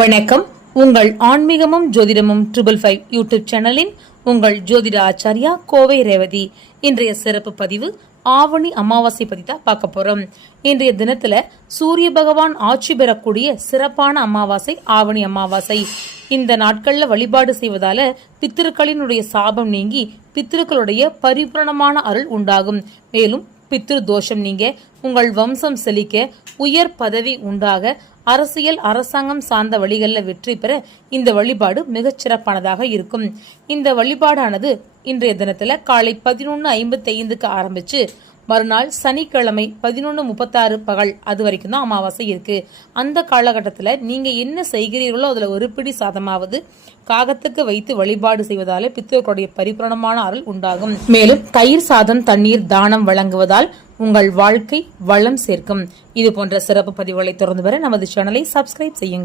வணக்கம். உங்கள் ஆன்மீகமும் ஜோதிடமும் 555 யூடியூப் சேனலின் உங்கள் ஜோதிட ஆச்சாரியா கோவை ரேவதி. இன்றைய சிறப்பு பதிவு ஆவணி அமாவாசை பத்தி தான் பார்க்க போறோம். இன்றைய தினத்துல சூரிய பகவான் ஆட்சி பெறக்கூடிய சிறப்பான அமாவாசை ஆவணி அமாவாசை. இந்த நாட்கள்ல வழிபாடு செய்வதால பித்திருக்களினுடைய சாபம் நீங்கி பித்திருக்களுடைய பரிபூரணமான அருள் உண்டாகும். மேலும் பித்ரு தோஷம் நீங்க உங்கள் வம்சம் செழிக்க உயர் பதவி உண்டாக அரசியல் அரசாங்கம் சார்ந்த வழிகளில் வெற்றி பெற இந்த வழிபாடு மிகச் சிறப்பானதாக இருக்கும். இந்த வழிபாடானது இன்றைய தினத்துல காலை 11:55 ஆரம்பிச்சு மறுநாள் சனிக்கிழமை 11:36 பகல் அது வரைக்கும் தான் அமாவாசை இருக்கு. அந்த காலகட்டத்தில் நீங்க என்ன செய்கிறீர்களோ அதுல ஒரு பிடி சாதமாவது காகத்துக்கு வைத்து வழிபாடு செய்வதாலே பித்தர்களுடைய பரிபூரணமான அருள் உண்டாகும். மேலும் தயிர் சாதம் தண்ணீர் தானம் வழங்குவதால் உங்கள் வாழ்க்கை வளம் சேர்க்கும். இது போன்ற சிறப்பு பதிவுகளை தொடர்ந்து வர நமது சேனலை சப்ஸ்கிரைப் செய்யுங்கள்.